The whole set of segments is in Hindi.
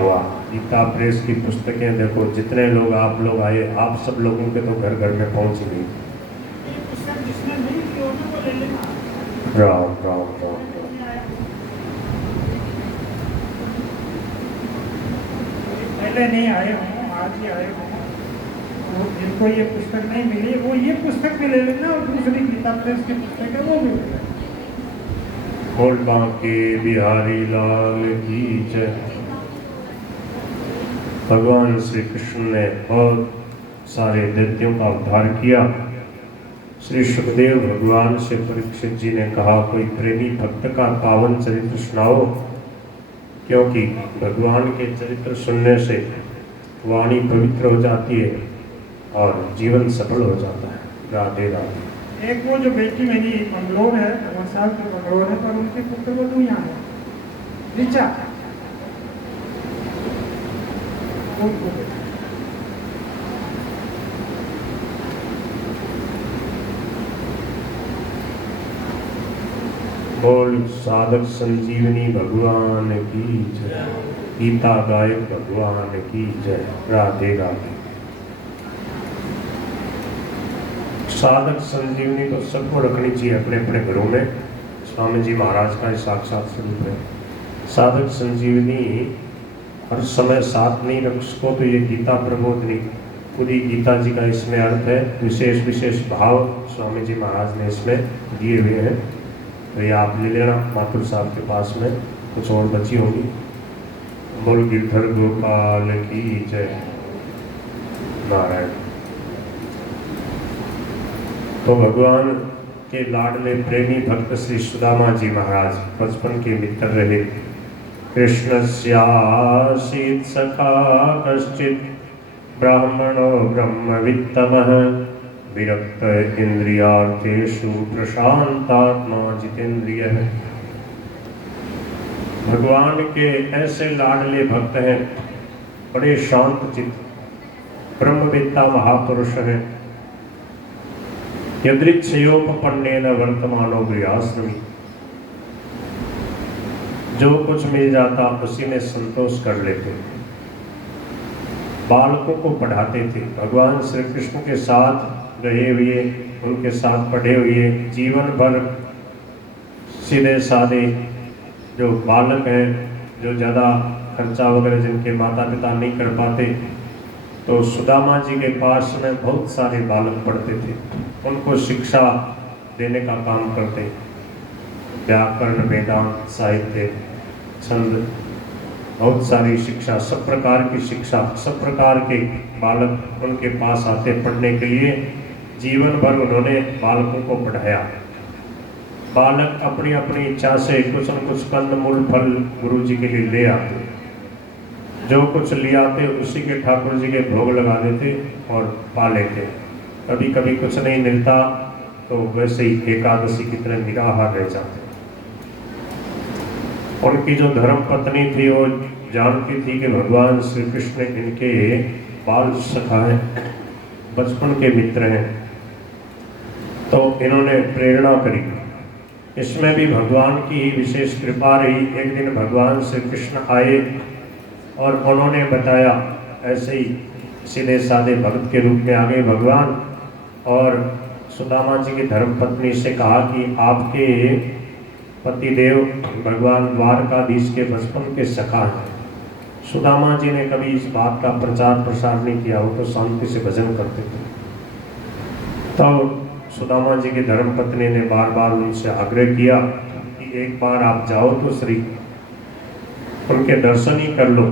हुआ। गीता प्रेस की पुस्तकें देखो, जितने लोग आप लोग आए, आप सब लोगों के तो घर घर में पहुंच गई। राम राम राम राम। पहले नहीं आए हों, आज ही आए हों, तो जिनको ये पुस्तक नहीं मिली वो ये पुस्तक भी ले लेना और दूसरी गीता प्रेस की पुस्तक है वो भी ले लेना। बोल बांके बिहारी लाल की जय। भगवान श्री कृष्ण ने बहुत सारे दैत्यों का उद्धार किया। श्री सुखदेव भगवान से परीक्षित जी ने कहा, कोई प्रेमी भक्त का पावन चरित्र सुनाओ, क्योंकि भगवान के चरित्र सुनने से वाणी पवित्र हो जाती है और जीवन सफल हो जाता है। राधे राधे। एक वो जो बेटी मेरी मंगलोर है, 9 साल की मंगलोर है, पर उनके पुत्र वधू यहाँ है, ऋचा। बोल साधक संजीवनी भगवान की जय। गीता गायक भगवान की जय। राधे राधे। साधक संजीवनी तो सबको रखनी चाहिए अपने अपने घरों में। स्वामी जी महाराज का साक्षात स्वरूप है। साधक संजीवनी हर समय साथ नहीं रख सको तो ये गीता प्रबोधनी, पूरी गीता जी का इसमें अर्थ है। विशेष विशेष भाव स्वामी जी महाराज ने इसमें दिए हुए हैं, तो ये आप ले लेना। माथुर साहब के पास में कुछ और बची होगी। बोल गिरधर गोपाल की जय। नारायण। तो भगवान के लाडले प्रेमी भक्त श्री सुदामा जी महाराज बचपन के मित्र रहे। कृष्णस्यासीत् सखा कश्चित् ब्राह्मणो ब्रह्मवित्तमः विरक्त इंद्रियार्थेषु प्रशांतात्मा जितेंद्रियः। भगवान के ऐसे लाडले भक्त हैं, बड़े शांत चित्त, ब्रह्मवेत्ता महापुरुष हैं। यदृच्छयोपपन्नेन वर्तमानो गृहाश्रमी, जो कुछ मिल जाता उसी में संतोष कर लेते। बालकों को पढ़ाते थे। भगवान श्री कृष्ण के साथ रहे हुए, उनके साथ पढ़े हुए, जीवन भर सीधे साधे जो बालक हैं, जो ज़्यादा खर्चा वगैरह जिनके माता पिता नहीं कर पाते, तो सुदामा जी के पास में बहुत सारे बालक पढ़ते थे। उनको शिक्षा देने का काम करते। व्याकरण, वेदांत, साहित्य, छंद, बहुत सारी शिक्षा, सब प्रकार की शिक्षा, सब प्रकार के बालक उनके पास आते पढ़ने के लिए। जीवन भर उन्होंने बालकों को पढ़ाया। बालक अपनी अपनी इच्छा से कुछ न कुछ कंद मूल फल गुरु जी के लिए ले आते। जो कुछ ले आते उसी के ठाकुर जी के भोग लगा देते और पा लेते। कभी कभी कुछ नहीं मिलता तो वैसे ही एकादशी की तरह निराहार रह जाते। उनकी जो धर्म पत्नी थी वो जानती थी कि भगवान श्री कृष्ण इनके बाल सखा हैं, बचपन के मित्र हैं, तो इन्होंने प्रेरणा करी। इसमें भी भगवान की ही विशेष कृपा रही। एक दिन भगवान श्री कृष्ण आए और उन्होंने बताया, ऐसे ही सीधे साधे भक्त के रूप में आ गए भगवान, और सुदामा जी की धर्मपत्नी से कहा कि आपके पतिदेव भगवान द्वारकाधीश के बचपन के सखा हैं। सुदामा जी ने कभी इस बात का प्रचार प्रसार नहीं किया, वो तो शांति से भजन करते थे। तब सुदामा जी की धर्मपत्नी ने बार बार उनसे आग्रह किया कि एक बार आप जाओ तो श्री उनके दर्शन ही कर लो।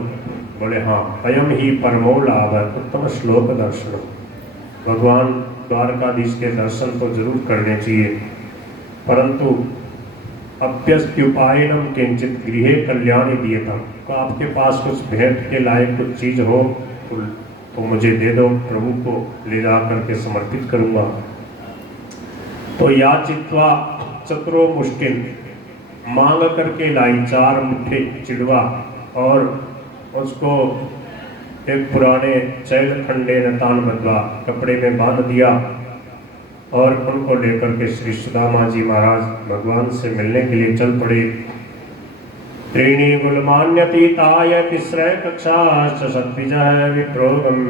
बोले हाँ, अयम ही परमो लाभ, उत्तम श्लोक दर्शन। भगवान द्वारकाधीश के दर्शन तो जरूर करने चाहिए, परंतु अप्यस्त्युपायनम किंचित गृहे कल्याणी दियतम, तो आपके पास कुछ भेंट के लायक कुछ चीज हो तो मुझे दे दो, प्रभु को ले जा करके समर्पित करूंगा। तो याचित्वा चतुरो मुश्किल, मांग करके लाई 4 मुट्ठे चिड़वा और उसको एक पुराने चैल खंडे नतान बदवा कपड़े में बांध दिया और उनको लेकर के श्री सुदामा जी महाराज भगवान से मिलने के लिए चल पड़े। त्रीणि गुलमान्यतीताय तिस्रः कक्षाश्च सद्विजः विप्रोगम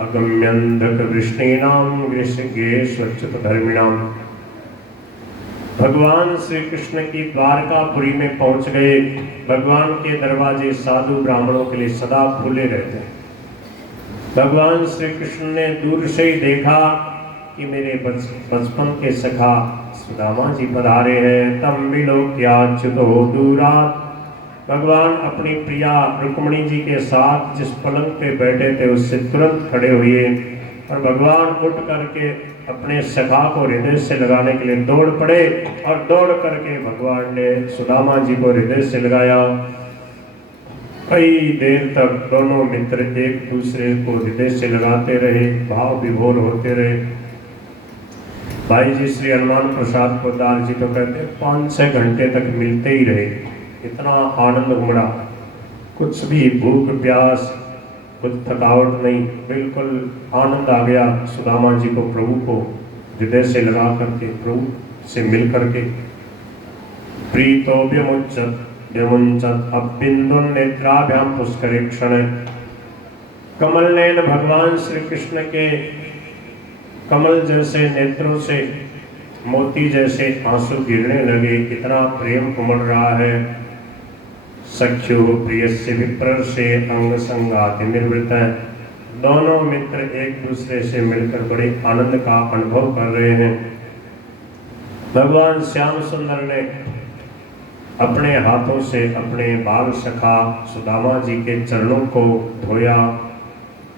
अगम्यन्धकवृष्णीनां ग्रीष्मेष्वच्युतधर्मिणाम्। भगवान श्री कृष्ण की द्वारकापुरी में पहुंच गए। भगवान के दरवाजे साधु ब्राह्मणों के लिए सदा खुले रहते हैं। भगवान श्री कृष्ण ने दूर से ही देखा कि मेरे बचपन के सखा सुदामा जी पधारे हैं। तम विलोक्याच्युतो दूरात्। भगवान अपनी प्रिया रुक्मिणी जी के साथ जिस पलंग पे बैठे थे उससे तुरंत खड़े हुए और भगवान उठ करके अपने सखा को हृदय से लगाने के लिए दौड़ पड़े और दौड़ करके भगवान ने सुदामा जी को हृदय से लगाया। कई देर तक दोनों मित्र एक दूसरे को हृदय से लगाते रहे, भाव विभोर होते रहे। भाई जी श्री हनुमान प्रसाद पोद्दार जी तो कहते 5-6 घंटे तक मिलते ही रहे। इतना आनंद उमड़ा, कुछ भी भूख प्यास कुछ थकावट नहीं, बिल्कुल आनंद आ गया सुदामा जी को प्रभु को हृदय से लगा करके प्रभु से मिल करके। प्रीतो व्यमुंचत अबिंदुन नेत्राभ्याम पुष्करेक्षण। कमल नयन भगवान श्री कृष्ण के कमल जैसे नेत्रों से मोती जैसे आंसू गिरने लगे। इतना प्रेम उमड़ रहा है। सख्यो प्रियस्य विप्रर्षे अंग संगाति निर्वृत। दोनों मित्र एक दूसरे से मिलकर बड़े आनंद का अनुभव कर रहे हैं। भगवान श्याम सुंदर ने अपने हाथों से अपने बाल सखा सुदामा जी के चरणों को धोया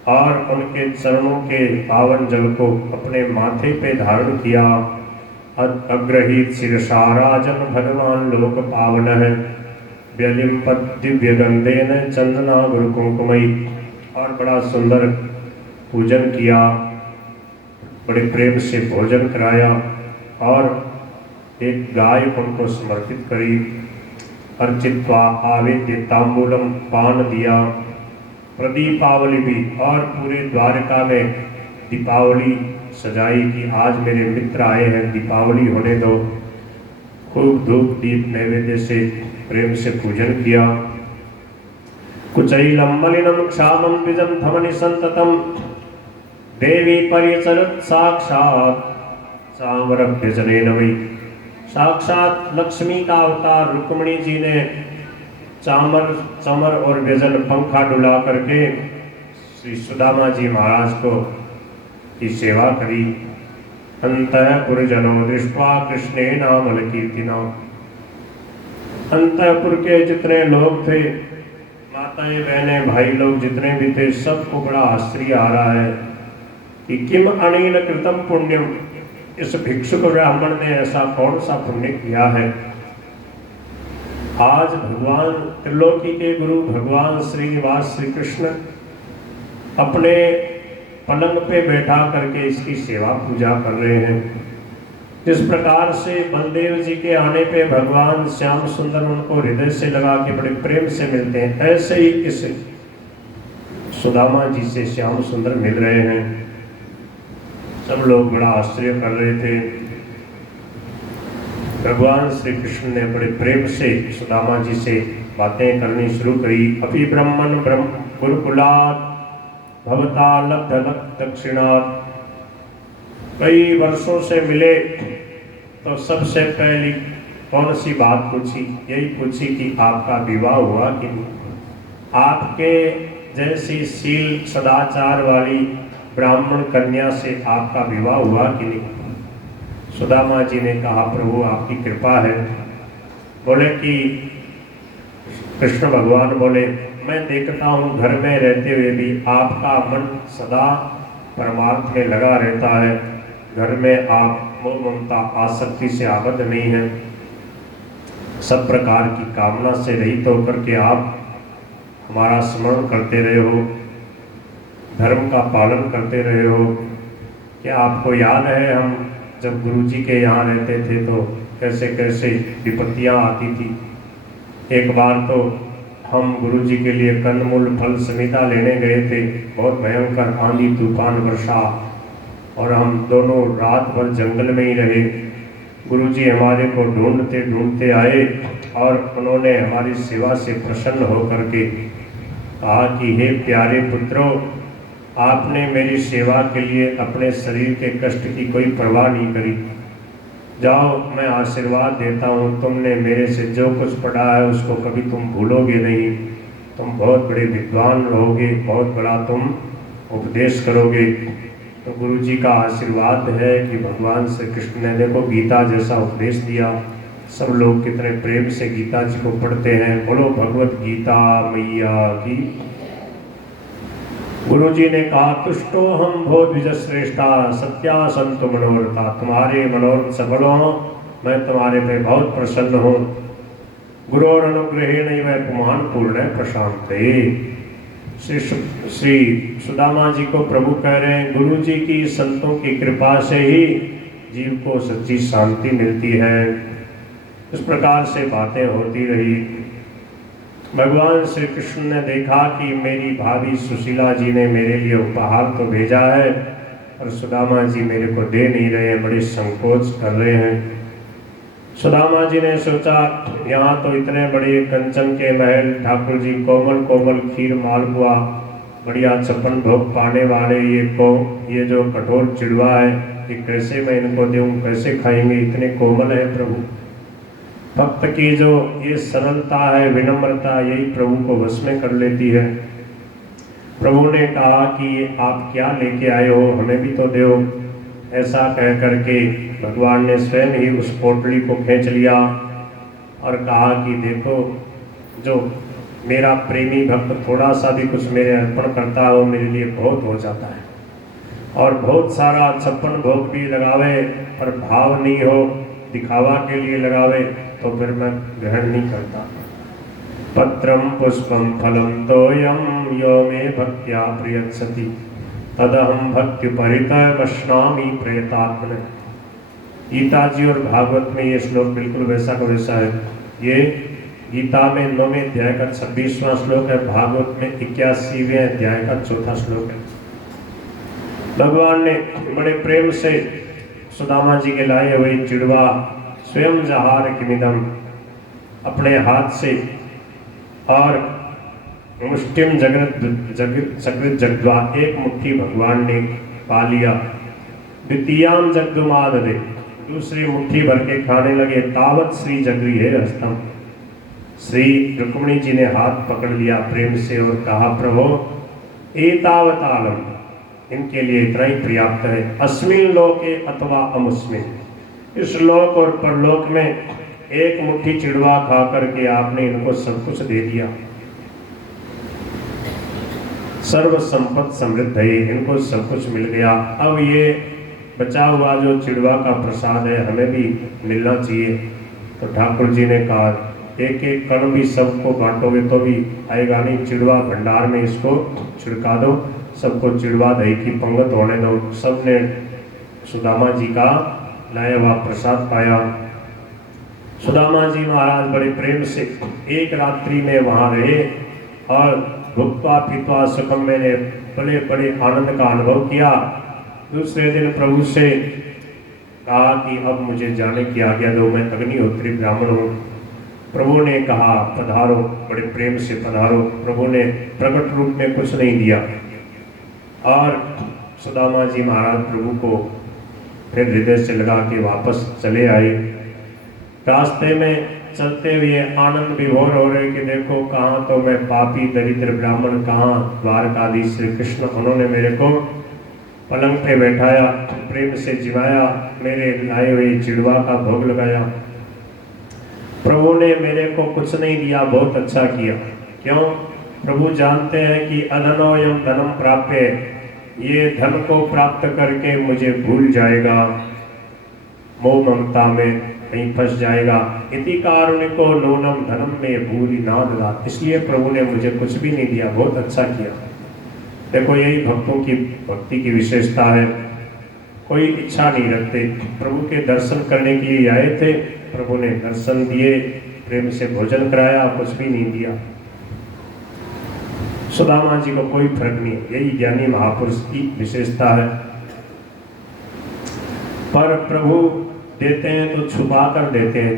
और उनके चरणों के पावन जल को अपने माथे पे धारण किया। अग्रहीत शिरसा राजन भगवान लोक पावन है। व्यलिम्पत दिव्य गंधेन चंदना गुरु कुंकुमई। और बड़ा सुंदर पूजन किया, बड़े प्रेम से भोजन कराया और एक गाय उनको समर्पित करी। अर्चित्वा आवेद्य तांबूलम पान दिया। प्रदीपावली भी और पूरे द्वारका में दीपावली सजाई कि आज मेरे मित्र आए हैं, दीपावली होने दो। खूब धूप दीप नैवेद्य से प्रेम से पूजन किया। कुचैलम मलिनम क्षामम द्विजम धमनि संततम। देवी परिचरत साक्षात सांवर व्यजनेन वै। साक्षात लक्ष्मी का अवतार रुक्मिणी जी ने चमर और व्यजन पंखा डुला करके श्री सुदामा जी महाराज को की सेवा करी। अंतःपुरजनो दृष्ट्वा कृष्णे नामल कीर्तिना। अंतःपुर के जितने लोग थे, माताएं बहनें भाई लोग जितने भी थे, सबको बड़ा आश्चर्य आ रहा है कि किम अनिल कृतम पुण्यम। इस भिक्षुक ब्राह्मण ने ऐसा कौन सा पुण्य किया है। आज भगवान त्रिलोकी के गुरु भगवान श्रीनिवास श्री कृष्ण अपने पलंग पे बैठा करके इसकी सेवा पूजा कर रहे हैं। जिस प्रकार से बलदेव जी के आने पे भगवान श्याम सुंदर उनको हृदय से लगा के बड़े प्रेम से मिलते हैं, ऐसे ही इस सुदामा जी से श्याम सुंदर मिल रहे हैं। सब लोग बड़ा आश्चर्य कर रहे थे। भगवान श्री कृष्ण ने बड़े प्रेम से सुदामा जी से बातें करनी शुरू करी। अपि ब्रह्मन ब्रह्म गुरुकुलात् भवता लब्ध दक्षिणात्। कई वर्षों से मिले तो सबसे पहली कौन सी बात पूछी, यही पूछी कि आपका विवाह हुआ कि नहीं। आपके जैसी शील सदाचार वाली ब्राह्मण कन्या से आपका विवाह हुआ कि नहीं। सुदामा जी ने कहा प्रभु आपकी कृपा है। बोले कि कृष्ण भगवान बोले मैं देखता हूँ घर में रहते हुए भी आपका मन सदा परमार्थ में लगा रहता है। घर में आप मोह ममता आसक्ति से आबद्ध नहीं है। सब प्रकार की कामना से रहित होकर के आप हमारा स्मरण करते रहे हो, धर्म का पालन करते रहे हो। क्या आपको याद है हम जब गुरु जी के यहाँ रहते थे तो कैसे कैसे विपत्तियाँ आती थी। एक बार तो हम गुरु जी के लिए कंदमूल फल समिता लेने गए थे। बहुत भयंकर आंधी तूफान वर्षा और हम दोनों रात भर जंगल में ही रहे। गुरु जी हमारे को ढूंढते ढूंढते आए और उन्होंने हमारी सेवा से प्रसन्न होकर के कहा कि हे प्यारे पुत्रों, आपने मेरी सेवा के लिए अपने शरीर के कष्ट की कोई परवाह नहीं करी। जाओ, मैं आशीर्वाद देता हूँ, तुमने मेरे से जो कुछ पढ़ा है उसको कभी तुम भूलोगे नहीं, तुम बहुत बड़े विद्वान रहोगे, बहुत बड़ा तुम उपदेश करोगे। तो गुरु जी का आशीर्वाद है कि भगवान श्री कृष्ण ने देखो गीता जैसा उपदेश दिया। सब लोग कितने प्रेम से गीता जी को पढ़ते हैं। बोलो भगवत गीता मैया की। गुरु जी ने कहा, तुष्टो हम भो द्विज श्रेष्ठा सत्या संतु मनोरथा, तुम्हारे मनोरथ सफल हो, मैं तुम्हारे पे बहुत प्रसन्न हूँ। गुरु और अनुग्रह नहीं वह पुमान पूर्ण प्रशांत। श्री सुदामा जी को प्रभु कह रहे हैं, गुरु जी की संतों की कृपा से ही जीव को सच्ची शांति मिलती है। इस प्रकार से बातें होती रही। भगवान श्री कृष्ण ने देखा कि मेरी भाभी सुशीला जी ने मेरे लिए उपहार तो भेजा है, और सुदामा जी मेरे को दे नहीं रहे, बड़े संकोच कर रहे हैं। सुदामा जी ने सोचा, यहाँ तो इतने बड़े कंचन के महल, ठाकुर जी कोमल कोमल खीर मालपुआ, बढ़िया 56 भोग पाने वाले ये जो कठोर चिड़वा है, ये कैसे मैं इनको दूँ, कैसे खाएंगे, इतने कोमल है प्रभु। भक्त की जो ये सरलता है, विनम्रता, यही प्रभु को वश में कर लेती है। प्रभु ने कहा कि आप क्या लेके आए हो, हमें भी तो दो। ऐसा कह करके भगवान ने स्वयं ही उस पोटली को खींच लिया और कहा कि देखो, जो मेरा प्रेमी भक्त थोड़ा सा भी कुछ मेरे अर्पण करता हो, मेरे लिए बहुत हो जाता है। और बहुत सारा 56 भोग भी लगावे पर भाव नहीं हो, दिखावा के लिए लगावे, तो फिर मैं ग्रहण नहीं करता। पत्रम पुष्पम फलम तोयम यो मे भक्त्या प्रियत्सति तदहम भक्ति परितय वैष्णामी प्रयतात्मन। गीता जी और भागवत में ये श्लोक बिल्कुल वैसा का वैसा है। ये गीता में 9वें अध्याय का 26वां श्लोक है, भागवत में 81वें अध्याय का 4था श्लोक है। भगवान ने बड़े प्रेम से सुदामा जी के लाए हुए चिड़वा स्वयं जहार किमिदम अपने हाथ से, और मुष्टिम जगृत जगद्वा, एक मुट्ठी भगवान ने पा लिया। द्वितीयाम जगदुमाददे, दूसरी मुट्ठी भर के खाने लगे। तावत श्री जगृहे हस्तम, श्री रुक्मिणी जी ने हाथ पकड़ लिया प्रेम से और कहा, प्रभो एतावतालम, इनके लिए इतना ही पर्याप्त है। अस्मिन लोके अथवा अमुस्मिन, इस लोक और परलोक में एक मुट्ठी चिड़वा खा करके आपने इनको सब कुछ दे दिया। सर्व संपत्ति समृद्ध है, इनको सब कुछ मिल गया। अब ये बचा हुआ जो चिड़वा का प्रसाद है हमें भी मिलना चाहिए। तो ठाकुर जी ने कहा, एक एक कण भी सबको बांटोगे तो भी आएगा नहीं, चिड़वा भंडार में इसको छिड़का दो, सबको चिड़वा दही की पंगत होने दो। सबने सुदामा जी का लाया हुआ प्रसाद पाया। सुदामा जी महाराज बड़े प्रेम से एक रात्रि में वहाँ रहे और भुक्त्वा पीत्वा सुखम मैंने बड़े बड़े आनंद का अनुभव किया। दूसरे दिन प्रभु से कहा कि अब मुझे जाने की आज्ञा दो, मैं अग्निहोत्री ब्राह्मण हूँ। प्रभु ने कहा पधारो, बड़े प्रेम से पधारो। प्रभु ने प्रकट रूप में कुछ नहीं दिया और सुदामा जी महाराज प्रभु को फिर हृदय से लगा के वापस चले आए। रास्ते में चलते हुए आनंद विभोर हो रहे कि देखो कहाँ तो मैं पापी दरिद्र ब्राह्मण, कहाँ द्वारकाधीश श्री कृष्ण, उन्होंने मेरे को पलंग पे बैठाया, प्रेम से जिवाया, मेरे लाए हुए चिड़वा का भोग लगाया। प्रभु ने मेरे को कुछ नहीं दिया, बहुत अच्छा किया। क्यों? प्रभु जानते हैं कि अधनोयम धनम प्राप्य, ये धन को प्राप्त करके मुझे भूल जाएगा, मोह ममता में कहीं फंस जाएगा। इति कारुणिको नूनम धनम में भूली ना ददा, इसलिए प्रभु ने मुझे कुछ भी नहीं दिया, बहुत अच्छा किया। देखो यही भक्तों की भक्ति की विशेषता है, कोई इच्छा नहीं रखते। प्रभु के दर्शन करने के लिए आए थे, प्रभु ने दर्शन दिए, प्रेम से भोजन कराया, कुछ भी नहीं दिया। सुदामा जी को कोई फर्क नहीं, यही ज्ञानी महापुरुष की विशेषता है। पर प्रभु देते हैं तो छुपा कर देते हैं,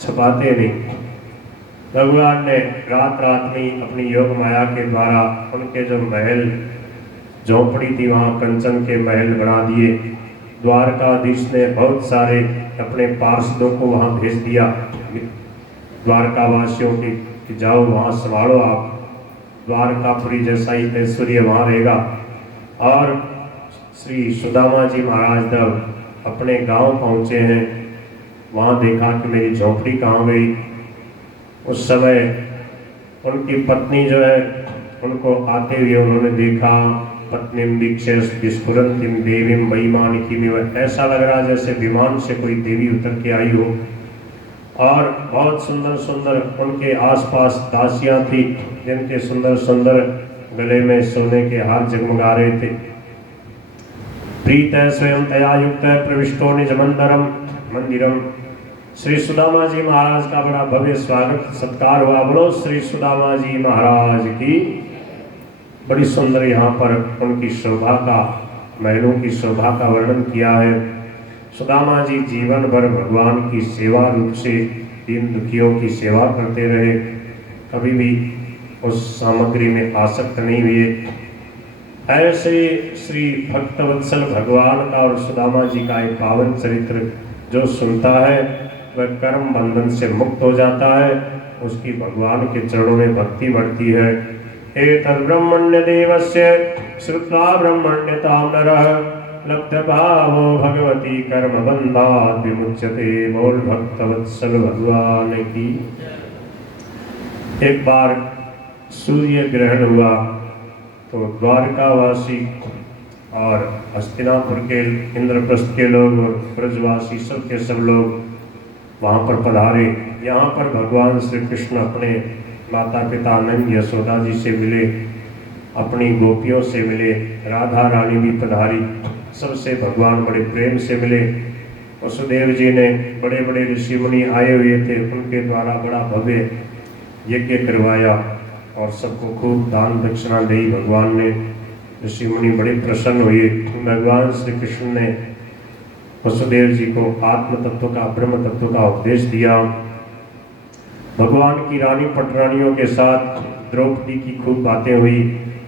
छुपाते नहीं। भगवान ने रात रात में अपनी योग माया के द्वारा उनके जो महल झोंपड़ी थी वहाँ कंचन के महल बना दिए। द्वारकाधीश ने बहुत सारे अपने पार्षदों को वहाँ भेज दिया द्वारका वासियों की कि जाओ वहाँ संभालो आप, द्वारकापुरी जैसा ही ऐश्वर्य वहाँ रहेगा। और श्री सुदामा जी महाराज जब अपने गांव पहुँचे हैं, वहाँ देखा कि मेरी झोंपड़ी कहाँ गई। उस समय उनकी पत्नी जो है उनको आते हुए उन्होंने देखा, पत्नी विस्फुरंतीम देवीम वैमानिकी में, ऐसा लग रहा जैसे विमान से कोई देवी उतर के आई हो। और बहुत सुंदर सुंदर उनके आसपास दासियां थी जिनके सुंदर सुंदर गले में सोने के हार जगमगा रहे थे। प्रीत स्वयं तया युक्त प्रविष्टो निज मंदिरम। श्री सुदामा जी महाराज का बड़ा भव्य स्वागत सत्कार हुआ। बोलो श्री सुदामा जी महाराज की। बड़ी सुंदर यहाँ पर उनकी शोभा का, महलों की शोभा का वर्णन किया है। सुदामा जी जीवन भर भगवान की सेवा रूप से दीन दुखियों की सेवा करते रहे, कभी भी उस सामग्री में आसक्त नहीं हुए। ऐसे श्री भक्तवत्सल भगवान का और सुदामा जी का एक पावन चरित्र जो सुनता है वह कर्म बंधन से मुक्त हो जाता है, उसकी भगवान के चरणों में भक्ति बढ़ती है। एतद् ब्रह्मण्य देवस्य श्रुत्वा ब्रह्मण्यतां नरः लब्ध भावो भगवती कर्म बंधात् विमुच्यते। बोल भक्तवत्सल भगवान की। एक बार सूर्य ग्रहण हुआ तो द्वारकावासी और हस्तिनापुर के इंद्रप्रस्थ के लोग और ब्रजवासी सब के सब लोग वहाँ पर पधारे। यहाँ पर भगवान श्री कृष्ण अपने माता पिता नंद यशोदा जी से मिले, अपनी गोपियों से मिले, राधा रानी भी पधारी, सबसे भगवान बड़े प्रेम से मिले। वसुदेव जी ने बड़े बड़े ऋषि मुनि आए हुए थे, उनके द्वारा बड़ा भव्य यज्ञ करवाया और सबको खूब दान दक्षिणा दी भगवान ने। ऋषि मुनि बड़े प्रसन्न हुए। भगवान श्री कृष्ण ने वसुदेव जी को आत्म तत्व का, ब्रह्म तत्व का उपदेश दिया। भगवान की रानी पटरानियों के साथ द्रौपदी की खूब बातें हुई।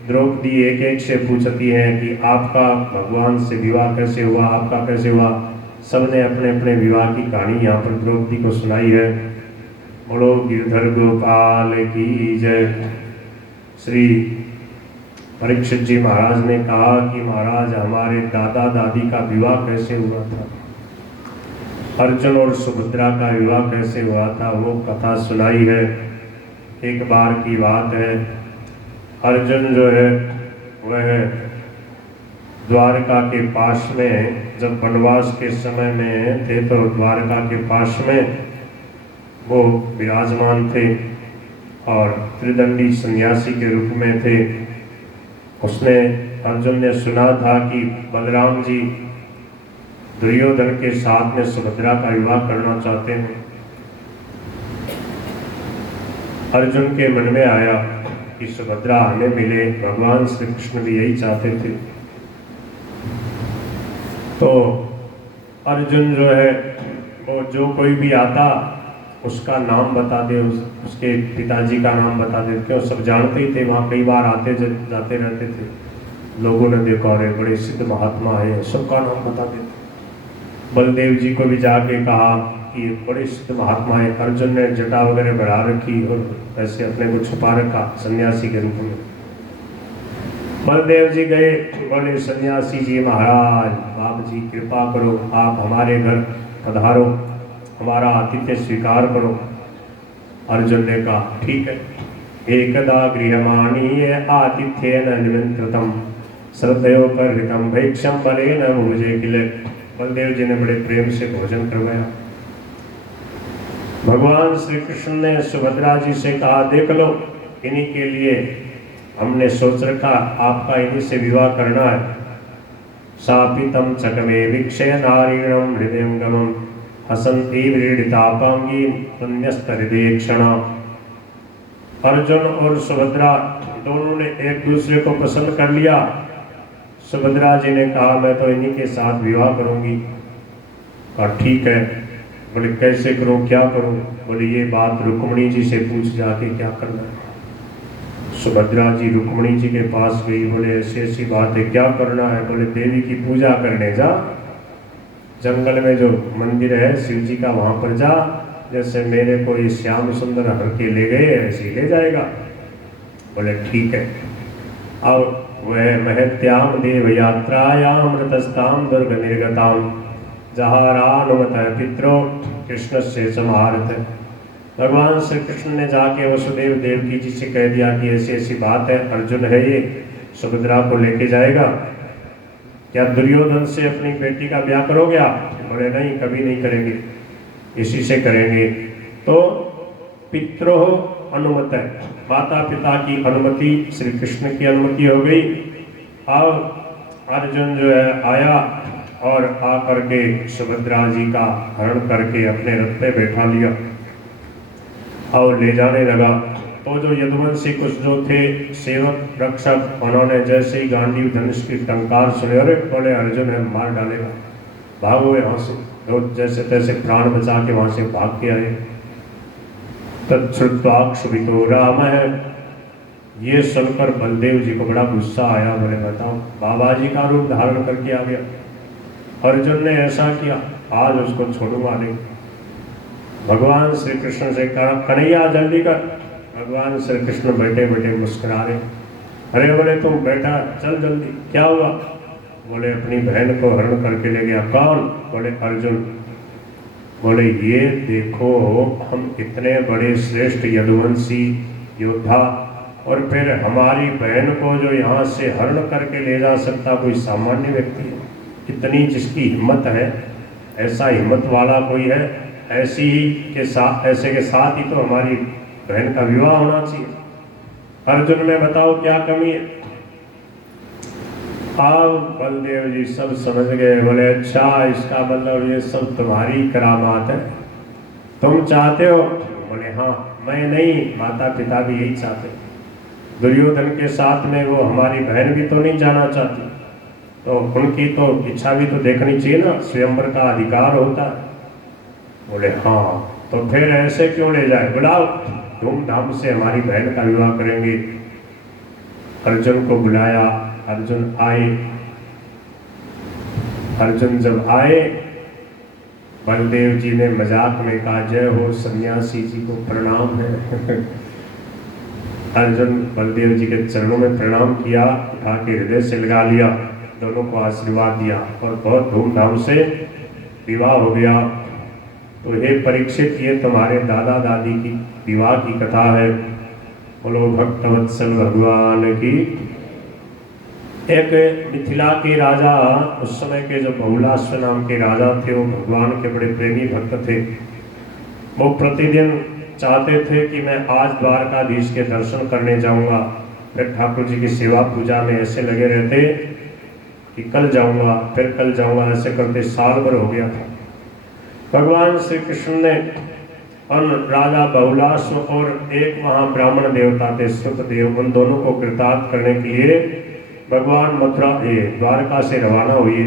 द्रौपदी एक एक से पूछती है कि आपका भगवान से विवाह कैसे हुआ, आपका कैसे हुआ। सबने अपने अपने विवाह की कहानी यहाँ पर द्रौपदी को सुनाई है। बोलो गिरधर गोपाल की जय। श्री परीक्षित जी महाराज ने कहा कि महाराज हमारे दादा दादी का विवाह कैसे हुआ था, अर्जुन और सुभद्रा का विवाह कैसे हुआ था, वो कथा सुनाई है। एक बार की बात है, अर्जुन जो है वह द्वारका के पास में जब वनवास के समय में थे तो द्वारका के पास में वो विराजमान थे और त्रिदंडी सन्यासी के रूप में थे। उसने, अर्जुन ने सुना था कि बलराम जी दुर्योधन के साथ में सुभद्रा का विवाह करना चाहते हैं। अर्जुन के मन में आया कि सुभद्रा हमें मिले, भगवान श्री कृष्ण भी यही चाहते थे। तो अर्जुन जो है वो जो कोई भी आता उसका नाम बता दे, उसके पिताजी का नाम बता दे, क्यों सब जानते ही थे, वहाँ कई बार आते जाते रहते थे। लोगों ने देखा और बड़े सिद्ध महात्मा है, सबका नाम बता देते। बलदेव जी को भी जाके कहा कि बड़े सिद्ध महात्मा है। अर्जुन ने जटा वगैरह बढ़ा रखी और ऐसे अपने को छुपा रखा सन्यासी के रूप में। बलदेव जी गए, बोले सन्यासी जी महाराज, आप जी कृपा करो, आप हमारे घर पधारो, हमारा आतिथ्य स्वीकार करो। अर्जुन ने कहा ठीक है। एकदा गृहमाणीय आतिथ्येन निमंत्रितम श्रद्धयोपहृतं भैक्षं बलेन भुजे किल। बलदेव जी ने बड़े प्रेम से भोजन करवाया। भगवान श्री कृष्ण ने सुभद्रा जी से कहा देख लो, इन्हीं के लिए हमने सोच रखा, आपका इन्हीं से विवाह करना है। सापितम चकमे वीक्षे नारीणम हृदयंगमम हसंती व्रीडितापांगी पुण्यस्तहृदय क्षणा। अर्जुन और सुभद्रा दोनों ने एक दूसरे को पसंद कर लिया। सुभद्रा जी ने कहा मैं तो इन्हीं के साथ विवाह करूंगी। कहा ठीक है। बोले कैसे करूं, क्या करूं? बोले ये बात रुक्मणी जी से पूछ जाके क्या करना है। सुभद्रा जी रुक्मणी जी के पास गई, बोले ऐसी ऐसी बात है, क्या करना है? बोले देवी की पूजा करने जा, जंगल में जो मंदिर है शिव जी का वहां पर जा, जैसे मेरे को ये श्याम सुंदर हर के ले गए ऐसे ही ले जाएगा। बोले ठीक है। और वह महत्याम देव यात्रायाम रतस्ताम दुर्ग निर्गताम जहारानुमत पित्रो कृष्ण से समारत। भगवान श्री कृष्ण ने जाके वसुदेव देवकी जी से कह दिया कि ऐसी ऐसी बात है, अर्जुन है ये सुभद्रा को लेके जाएगा, क्या दुर्योधन से अपनी बेटी का ब्याह करोगे आप? बोले नहीं, कभी नहीं करेंगे, इसी से करेंगे। तो पित्रो अनुमत है, माता पिता की अनुमति, श्री कृष्ण की अनुमति हो गई। अब अर्जुन जो है आया और आकर के सुभद्रा जी का हरण करके अपने रथ पे बैठा लिया और ले जाने लगा। तो जो यदुवंशी कुछ जो थे सेवक रक्षक, उन्होंने जैसे ही गांडीव धनुष की टंकार सुने, अरे बोले अर्जुन है मार डालेगा, भागो यहाँ से। तो जैसे तैसे प्राण बचा के वहां से भाग के आए। तत्श्रुत्वाक्षुभितो राम है, ये सुनकर बलदेव जी को बड़ा गुस्सा आया। बोले बताओ, बाबा जी का रूप धारण करके आ गया, अर्जुन ने ऐसा किया, आज उसको छोड़ूंगा नहीं। भगवान श्री कृष्ण से कहा कन्हैया जल्दी कर। भगवान श्री कृष्ण बैठे बैठे मुस्कुरा रहे। अरे बोले तुम बैठा, चल जल्दी, क्या हुआ? बोले अपनी बहन को हरण करके ले गया। कौन? बोले अर्जुन। बोले ये देखो, हम इतने बड़े श्रेष्ठ यदुवंशी योद्धा, और फिर हमारी बहन को जो यहाँ से हरण करके ले जा सकता कोई सामान्य व्यक्ति है? कितनी जिसकी हिम्मत है, ऐसा हिम्मत वाला कोई है? ऐसे के साथ ही तो हमारी बहन का विवाह होना चाहिए। अर्जुन में बताओ क्या कमी है? अब बलदेव जी सब समझ गए। बोले अच्छा, इसका मतलब ये सब तुम्हारी करामात है, तुम चाहते हो? बोले हाँ, मैं नहीं, माता पिता भी यही चाहते। दुर्योधन के साथ में वो हमारी बहन भी तो नहीं जाना चाहती, तो उनकी तो इच्छा भी तो देखनी चाहिए ना, स्वयंवर का अधिकार होता है। बोले हाँ, तो फिर ऐसे क्यों ले जाए? बुलाओ, धूमधाम से हमारी बहन का विवाह करेंगे। अर्जुन को बुलाया, अर्जुन आए। अर्जुन जब आए, बलदेव जी ने मजाक में कहा जय हो सन्यासी जी को प्रणाम है। अर्जुन बलदेव जी के चरणों में प्रणाम किया, उठा के हृदय से लगा लिया, दोनों को आशीर्वाद दिया और बहुत धूमधाम से विवाह हो गया। तो हे परीक्षित, ये तुम्हारे दादा दादी की विवाह की कथा है। बोलो भक्तवत्सल भगवान की। एक मिथिला के राजा, उस समय के जो बहुलाश्व नाम के राजा थे, वो भगवान के बड़े प्रेमी भक्त थे। वो प्रतिदिन चाहते थे कि मैं आज द्वारकाधीश के दर्शन करने जाऊंगा, फिर ठाकुर जी की सेवा पूजा में ऐसे लगे रहते कि कल जाऊंगा, फिर कल जाऊंगा, ऐसे करते साल भर हो गया था। भगवान श्री कृष्ण ने उन राजा बहुलाश्व और एक वहाँ ब्राह्मण देवता थे श्रुतदेव, उन दोनों को कृतार्थ करने के लिए भगवान मथुरा द्वारका से रवाना हुए।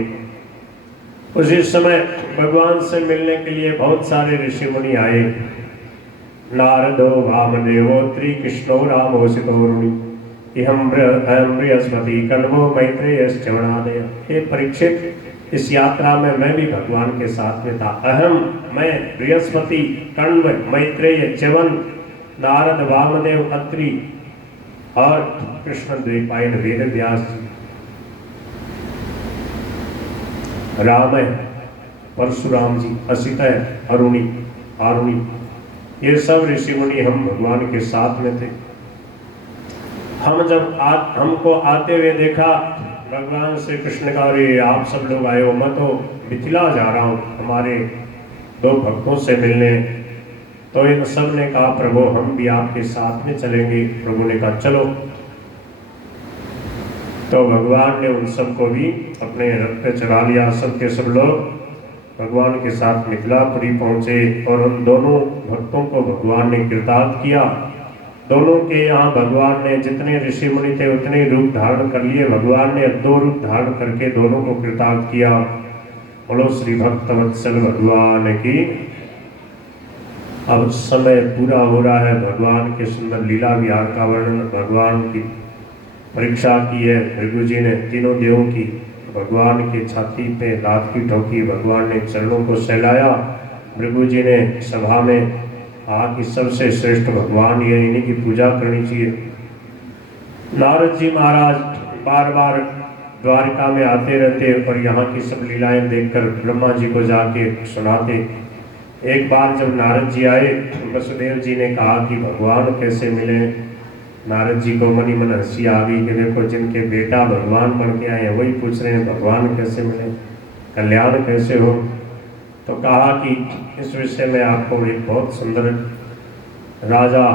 उसी समय भगवान से मिलने के लिए बहुत सारे ऋषि मुनि आए। नारदो वामदेवो त्रिकृष्णो रामोसितोरुणि इहं बृहस्पति कण्वो मैत्रेयश्च वनादय। हे परीक्षित, इस यात्रा में मैं भी भगवान के साथ में था। मैं बृहस्पति, कण्व, मैत्रेय, च्यवन, नारद, वामदेव, अत्रि और कृष्ण द्वैपायन वेद व्यास, राम है, परशुराम जी, असित है, आरुणि, ये सब ऋषि मुनि हम भगवान के साथ में थे। हम जब हमको आते हुए देखा, भगवान श्री कृष्ण का, अरे आप सब लोग आए हो, मैं तो मिथिला जा रहा हूँ हमारे दो भक्तों से मिलने। तो इन सब ने कहा प्रभु हम भी आपके साथ में चलेंगे। प्रभु ने कहा चलो। तो भगवान ने उन सबको भी अपने रथ पे चढ़ा लिया। सब के सब लोग भगवान के साथ मिथिलापुरी पहुँचे और उन दोनों भक्तों को भगवान ने कृतार्थ किया। दोनों के यहाँ भगवान ने जितने ऋषि मुनि थे उतने रूप धारण कर लिए। भगवान ने 2 रूप धारण करके दोनों को कृतार्थ किया। बोलो श्री भक्तवत्सल भगवान की। अब समय पूरा हो रहा है। भगवान के सुंदर लीला विहार का वर्णन, भगवान की परीक्षा की है भृगु जी ने तीनों देवों की। भगवान के छाती पे लात की ठोकी, भगवान ने चरणों को सहलाया। भृगु जी ने सभा में कहा कि सबसे श्रेष्ठ भगवान ये, इन्हीं की पूजा करनी चाहिए। नारद जी महाराज बार बार द्वारका में आते रहते और यहाँ की सब लीलाएं देखकर ब्रह्मा जी को जाके सुनाते। एक बार जब नारद जी आए, वसुदेव जी ने कहा कि भगवान कैसे मिले। नारद जी को मनी मन हंसी आ गई कि देखो जिनके बेटा भगवान बन के आए हैं वही पूछ रहे हैं भगवान कैसे मिले, कल्याण कैसे हो। तो कहा कि इस विषय में आपको एक बहुत सुंदर राजा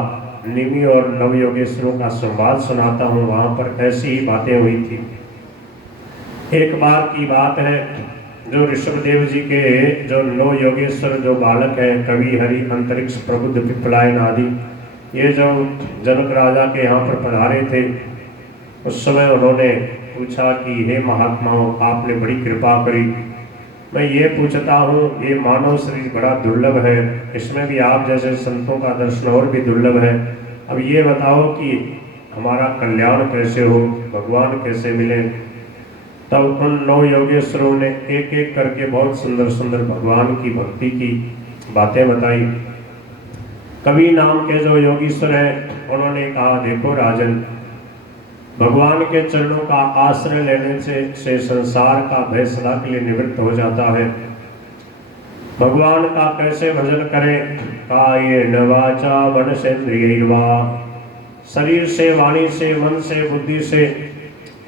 निमि और नवयोगेश्वरों का संवाद सुनाता हूँ। वहाँ पर ऐसी ही बातें हुई थी। एक बार की बात है, जो ऋषभदेव जी के जो नौ योगेश्वर जो बालक हैं, कवि हरि अंतरिक्ष प्रबुद्ध पिपलायन आदि, ये जो जनक राजा के यहाँ पर पधारे थे, उस समय उन्होंने पूछा कि हे महात्माओं, आपने बड़ी कृपा करी। मैं ये पूछता हूँ, ये मानव शरीर बड़ा दुर्लभ है, इसमें भी आप जैसे संतों का दर्शन और भी दुर्लभ है। अब ये बताओ कि हमारा कल्याण कैसे हो, भगवान कैसे मिले। तब उन नौ योगेश्वरों ने एक एक करके बहुत सुंदर सुंदर भगवान की भक्ति की बातें बताई। कवि नाम के जो योगीश्वर हैं, उन्होंने कहा देखो राजन, भगवान के चरणों का आश्रय लेने से संसार का भय सदा के लिए निवृत्त हो जाता है। भगवान का कैसे भजन करें। कायेन वाचा मनसेन्द्रियैर्वा, शरीर से, वाणी से, मन से, बुद्धि से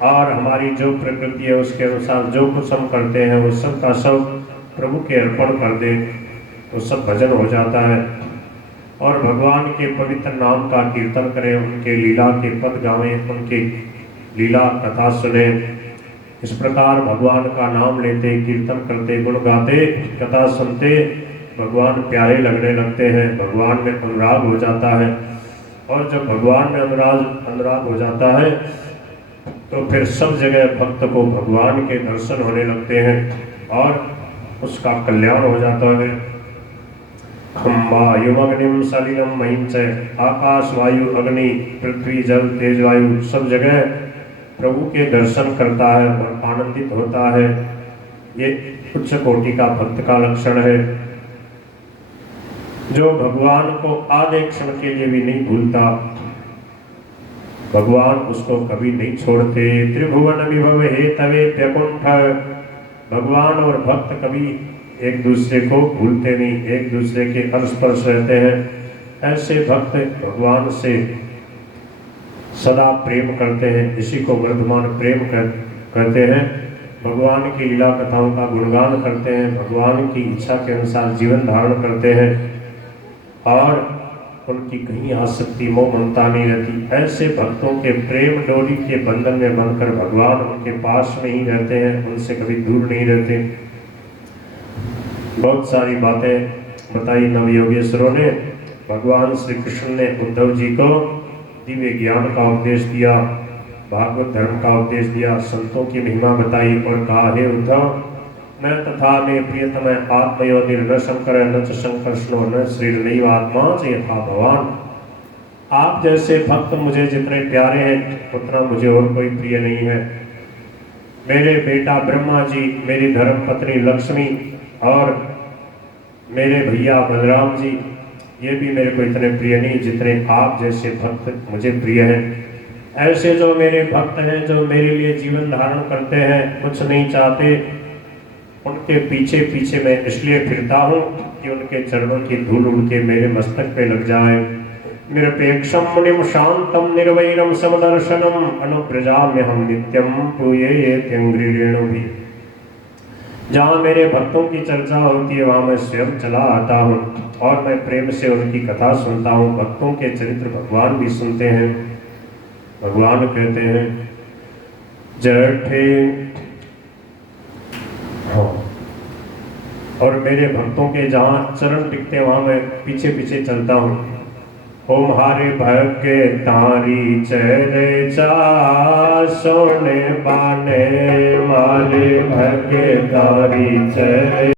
और हमारी जो प्रकृति है उसके अनुसार जो कुछ हम करते हैं वो सब का सब प्रभु के अर्पण कर दे तो सब भजन हो जाता है। और भगवान के पवित्र नाम का कीर्तन करें, उनके लीला के पद गावें, उनके लीला कथा सुने। इस प्रकार भगवान का नाम लेते, कीर्तन करते, गुण गाते, कथा सुनते भगवान प्यारे लगने लगते हैं, भगवान में अनुराग हो जाता है। और जब भगवान में अनुराग हो जाता है तो फिर सब जगह भक्त को भगवान के दर्शन होने लगते हैं और उसका कल्याण हो जाता है। वायुमग्निम सलिलम महिम से, आकाश वायु अग्नि पृथ्वी जल तेज वायु सब जगह प्रभु के दर्शन करता है और आनंदित होता है। ये उच्च कोटि का भक्त का लक्षण है, जो भगवान को आधे क्षण के लिए भी नहीं भूलता। भगवान उसको कभी नहीं छोड़ते। त्रिभुवन विभव हेतवे प्यकुंठ, भगवान और भक्त कभी एक दूसरे को भूलते नहीं, एक दूसरे के स्पर्श रहते हैं। ऐसे भक्त भगवान से सदा प्रेम करते हैं, इसी को वर्धमान प्रेम कहते हैं। भगवान की लीला कथाओं का गुणगान करते हैं, भगवान की इच्छा के अनुसार जीवन धारण करते हैं और उनकी कहीं आसक्ति मोह ममता नहीं रहती। ऐसे भक्तों के प्रेम डोरी के बंधन में बंधकर भगवान उनके पास में ही रहते हैं, उनसे कभी दूर नहीं रहते। बहुत सारी बातें बताई नवयोगेश्वरों ने। भगवान श्री कृष्ण ने उद्धव जी को दिव्य ज्ञान का उपदेश दिया, भागवत धर्म का उपदेश दिया, संतों की महिमा बताई और कहा हे उद्धव, न तथा मे प्रियतम आत्मयोनिर न शंकर न च संकर्षणो न श्रीर्नैव आत्मा च यथा भवान। आप जैसे भक्त मुझे जितने प्यारे हैं उतना मुझे और कोई प्रिय नहीं है। मेरे बेटा ब्रह्मा जी, मेरी धर्म पत्नी लक्ष्मी और मेरे भैया बलराम जी, ये भी मेरे को इतने प्रिय नहीं जितने आप जैसे भक्त मुझे प्रिय हैं। ऐसे जो मेरे भक्त हैं, जो मेरे लिए जीवन धारण करते हैं, कुछ नहीं चाहते, उनके पीछे पीछे मैं इसलिए फिरता हूँ कि उनके चरणों की धूल उड़ के मेरे मस्तक पे लग जाए। निरपेक्षम मुनिम शांतम निर्वैरम समदर्शनम अनुप्रजाम्यहम नित्यम पूयेत्यंग्रिरेणु भी। जहाँ मेरे भक्तों की चर्चा होती है वहाँ मैं स्वयं चला आता हूँ और मैं प्रेम से उनकी कथा सुनता हूँ। भक्तों के चरित्र भगवान भी सुनते हैं। भगवान कहते हैं जठे, और मेरे भक्तों के जहाँ चरण टिकते वहाँ मैं पीछे पीछे चलता हूँ। ओम हारे भगे तारी चरे चा सोने बाने मारे भगे तारी चरे